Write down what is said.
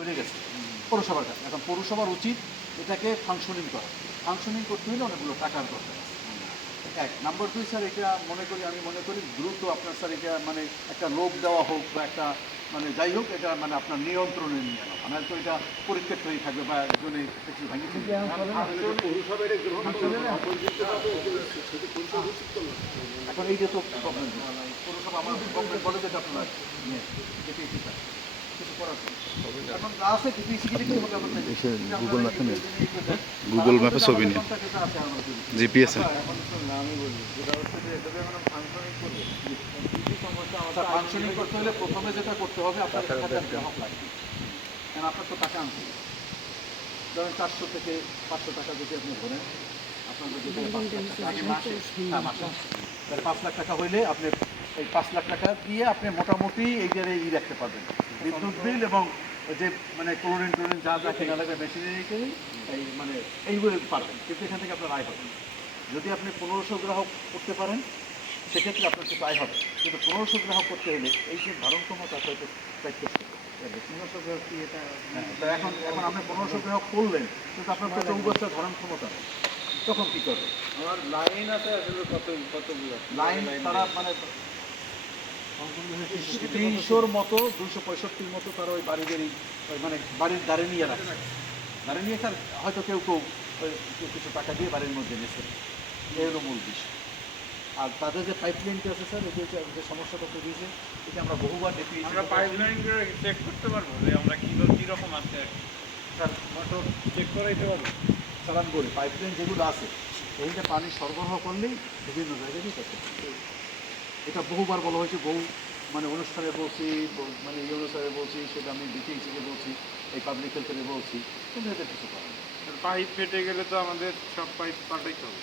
হয়ে গেছে পৌরসভার কাছে। এখন পৌরসভার উচিত এটাকে ফাংশনিং করা। ফাংশনিং করতে হলে অনেকগুলো টাকার দরকার আছে। এক নাম্বার 2 স্যার, এটা আমি মনে করি দ্রুত আপনার স্যার এটা মানে একটা লোভ দেওয়া হোক বা একটা মানে যাই হোক, এটা মানে আপনার নিয়ন্ত্রণে নিয়ে আনা, নাহলে তো এটা পরিত্যক্ত হয়ে থাকবে বা একজনে কিছু ভাঙি ফেলবে। এখন এইটা তো প্রবলেম, পৌরসভা আমার প্রবলেম বলে যেটা আপনারা নিয়ে যেতে চান কিছু করার নেই। এখন যা আছে টিপিসি কি দেখতে হবে আপনাদের গুগল ম্যাপে নেই, গুগল ম্যাপে ছবি নিয়ে জিপিএস এখন আমি বলি যেটা হচ্ছে যে এটা যখন ফাংশনিং করবে, ফাংশনিং করতে হলে প্রথমে যেটা করতে হবে আপনার একটা গ্রাহক লাগবে, কারণ আপনার তো টাকা আনতে হবে। ধরেন 400 থেকে 500 টাকা যদি আপনি ধরেন, আপনার যদি মাসে 5 লাখ টাকা হইলে আপনি এই 5 লাখ টাকা দিয়ে আপনি মোটামুটি এই যে রাখতে পারবেন, বিদ্যুৎ বিল এবং যে মানে ক্লোরিন যা যা কেনা লাগবে মেশিনারি এই মানে এইগুলো পারবেন, কিন্তু এখান থেকে আপনার আয় হবে। যদি আপনি 1500 গ্রাহক করতে পারেন সেক্ষেত্রে আপনার কিছু আয় হবে, কিন্তু 1500 গ্রাহক করতে হলে এই যে ধারণ ক্ষমতা হয়তো 1500 গ্রাহক কি এটা এখন আপনি 1500 গ্রাহক করলেন, কিন্তু আপনার তো 24টা ধারণ ক্ষমতা নেই, তখন কী করবে? আমার লাইন আছে আসলে কত লাইন তারা মানে 300-র মতো 265-র মতো তারা ওই মানে বাড়ির দ্বারে নিয়ে রাখছে, দ্বারে নিয়ে স্যার হয়তো কেউ কিছু টাকা দিয়ে বাড়ির মধ্যে নিয়েছে, এই হলো মূল বিষয়। আর তাদের যে পাইপলাইনটা আছে স্যার, এটা যে সমস্যাটা তৈরি হয়েছে, এটা আমরা বহুবার দেখি। আমরা পাইপলাইন চেক করতে পারবো যে আমরা কীরকম আছে আর কি স্যার মোটর চেক করাইতে পারবো। চালান করে পাইপলাইন যেগুলো আছে এইটা পানি সরবরাহ করলেই বিভিন্ন জায়গায় করতে পারবে। এটা বহুবার বলা হয়েছে, বহু মানে অনুষ্ঠানে বলছি, মানে এই অনুষ্ঠানে বলছি, সেটা আমি বিটিএইচকে বলছি, এই পাবলিক হেলথে বলছি, কিন্তু এটা কিছু করেন। পাইপ ফেটে গেলে তো আমাদের সব পাইপ পাল্টাইতে হবে।